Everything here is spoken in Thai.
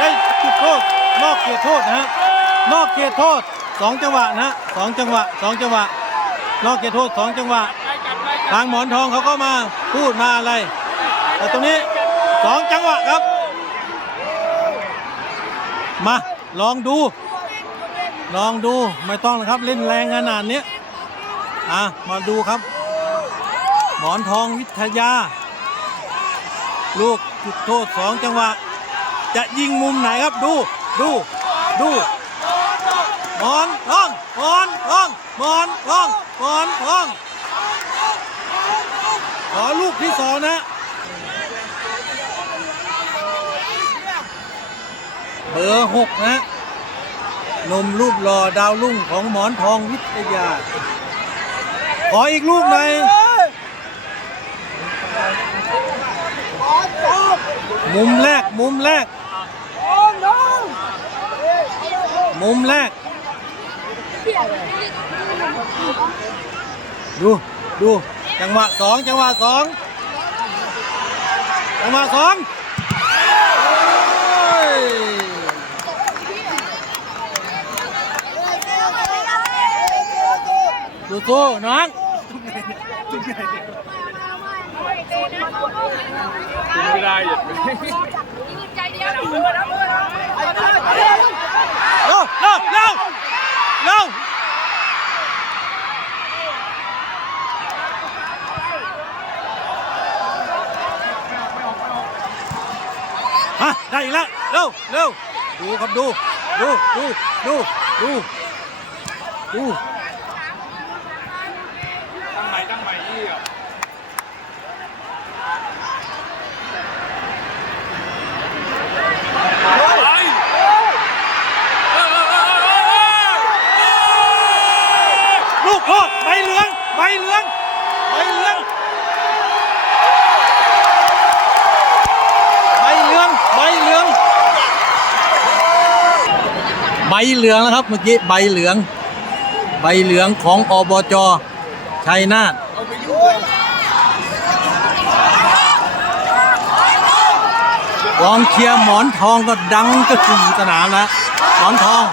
ไอ้จุดโทษนอกเขตโทษนะฮะนอกเขตโทษสองจังหวะนะฮะสองจังหวะสองจังหวะ นอกเขตโทษสองจังหวะ ทางหมอนทองเขาก็มาพูดมาอะไร แต่ตรงนี้สองจังหวะครับ มาลองดู ลองดูไม่ต้องนะครับเล่นแรงขนาดนี้อะมาดูครับ หมอนทองวิทยา ลูกจุดโทษสองจังหวะ จะยิงมุมไหนครับดูดูดูหมอนทองหมอนทองหมอนทองหมอนทองขอลูกที่สองนะเบอร์หกนะนมรูปหล่อดาวรุ่งของหมอนทองวิทยา ขออีกลูกหน่อยมุมแรกมุมแรก มุมแรก ดู ดู จังหวะสองจังหวะสองจังหวะสองโอ้ยสู้น้องไม่ได้ย่าใจเดียว เร็วเร็วเร็วเร็ว ฮะได้อีกแล้วเร็วเร็วดูครับดูดูดูดูดูดูตั้งใหม่ตั้งใหม่ที่อะไปลูกโทษใบเหลืองใบเหลือง เหลืองนะครับเมื่อกี้ใบเหลือง ใบเหลืองของอบจชัยนาทกองเชียร์หมอนทองก็ดังกระหึ่มสนามแล้วหมอนทอง